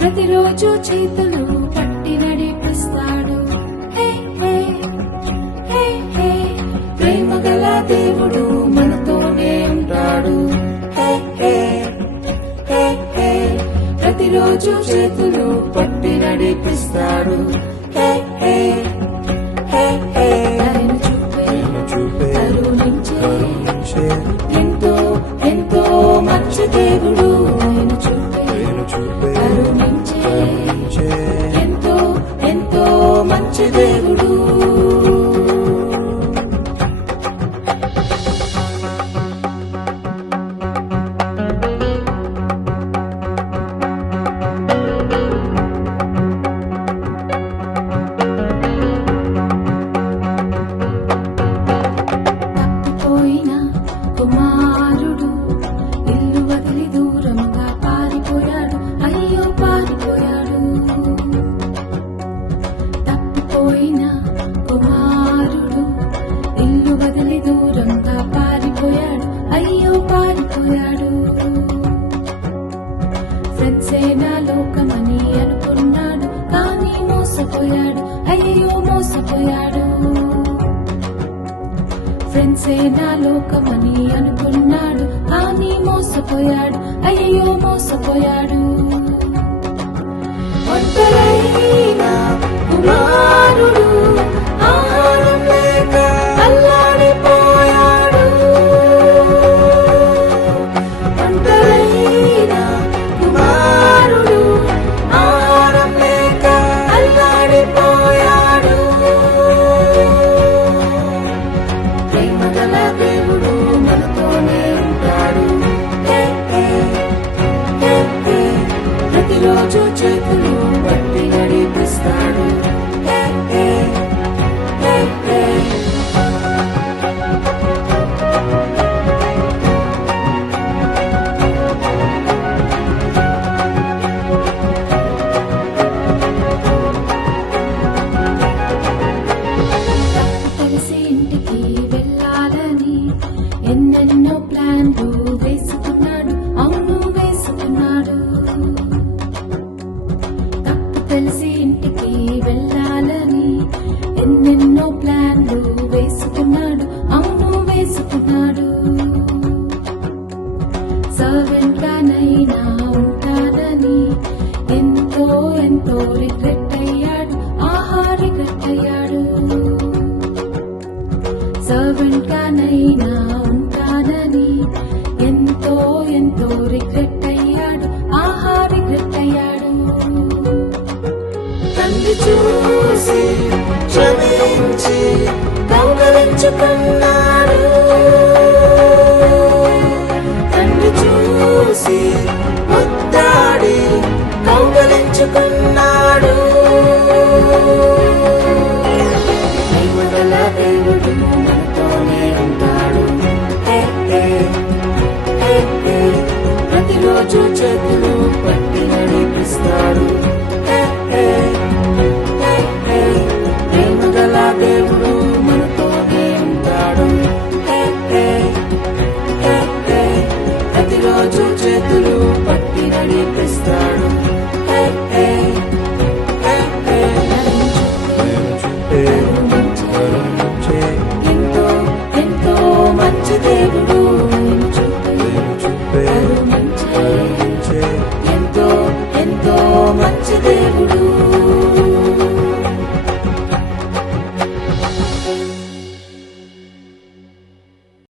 ప్రతిరోజు చేతులు పట్టి నడిపిస్తాడు. ప్రేమ గల దేవుడు మనతోనే ఉంటాడు. ప్రతిరోజు చేతులు పట్టి నడిపిస్తాడు. కరుణించే ఎంతో ఎంతో మంచి దేవుడు. కరుణించే ఎంతో ఎంతో మంచి దేవుడు. తప్పిపోయిన కుమారుడు ఇల్లు వదిలి దూరంగా పారిపోయాడు. అయ్యో పారిపోయాడు. తప్పిపోయిన కుమారుడు ఇల్లు వదిలి దూరంగా పారిపోయాడు. అయ్యో పారిపోయాడు. ఫ్రెండ్సే నా లోకమని అనుకున్నాడు, కానీ మోసపోయాడు. అయ్యో మోసపోయాడు. ఫ్రెండ్సే నా లోకమని అనుకున్నాడు, కానీ మోసపోయాడు. అయ్యో మోసపోయాడు. ఒంటరైన కుమారుడు ఆహారం లేక అల్లాడిపోయాడు. ఒంటరైన కుమారుడు ఆహారం లేక అల్లాడిపోయాడు. ప్రేమ గల దేవుడు మనతోనే ఉంటాడు. ప్రతిరోజు చేతులు పట్టి నడిపిస్తాడు. కలిసి ఇంటికి వెళ్ళాలని ఎన్నెన్నో ప్లాన్లు వేసుకున్నాడు. అవును వేసుకున్నాడు. తప్పు తెలిసి ఇంటికి వెళ్ళాలని ఎన్నెన్నో ప్లాన్లు వేసుకున్నాడు. అవును వేసుకున్నాడు. సర్వెంట్ గానైనా ఉంటానని ఎంతో ఎంతో రిగ్రెట్ అయ్యాడు. ఆహా రిగ్రెట్ అయ్యాడు. సర్వెంట్ గానైనా ఉంటానని ఎంతో ఎంతో రిగ్రెట్ అయ్యాడు. ఆహా రిగ్రెట్ అయ్యాడు. తండ్రి చూసి క్షమించి కౌగలించుకున్నాడు. తండ్రి చూసి ముద్దాడి కౌగలించుకున్నాడు. ప్రేమ గల దేవుడు మనతోనే ఉంటాడు. ప్రతిరోజు చేతులు పట్టి నడిపిస్తాడు. ప్రేమ గల దేవుడు మనతోనే ఉంటాడు. ప్రతిరోజు చేతులు పట్టి నడిపిస్తాడు. ఎంతో ఎంతో మంచి దేవుడు. కరుణించే